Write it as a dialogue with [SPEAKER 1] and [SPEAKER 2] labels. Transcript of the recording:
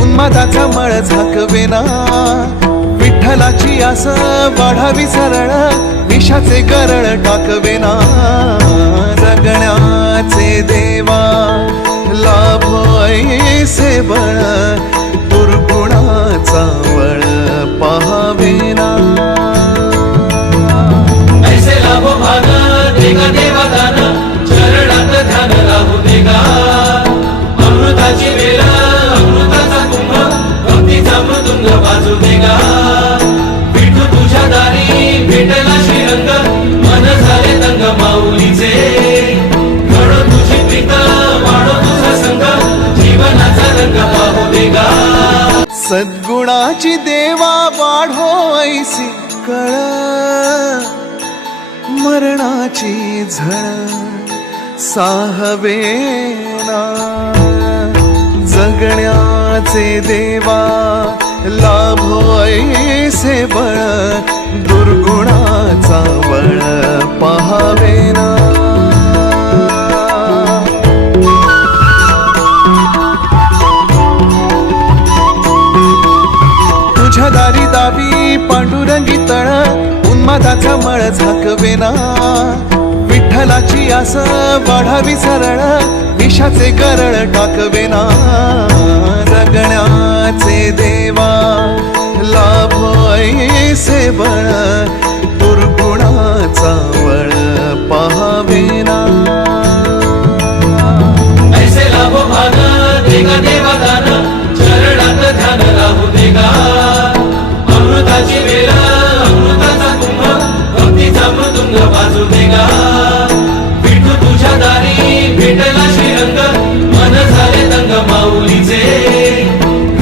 [SPEAKER 1] उन्मादाचा मळ झाकवेना. विठ्ठलाची आस वाढावी सरळ विषाचे गरळ टाकवेना. जगण्याचे देवा लाभो ऐसे बळ.
[SPEAKER 2] तुंग मृदुंग वाजू देगा विठू तुझ्या दारी भेटला श्रीरंग. मन झाले तंग माऊलीचे. घडो तुझी प्रीत वाढो तुझा संग. जीवनाचा रंग पाहू देगा
[SPEAKER 1] सद्गुणाची देवा वाढो ऐसी कळ. मरणाची झळ साहवेना जगण्याचे देवा लाभो ऐसे बळ दुर्गुणाचा बळ पहावेना तुझ्या दारी दावी पांडुरंगी तळ उन्मादाचा मळ झाकवेना विठ्ठलाची आस वाढावी सरळ विषाचे गरळ टाकवेना जगण्याचे देवा लाभ ऐसे बळ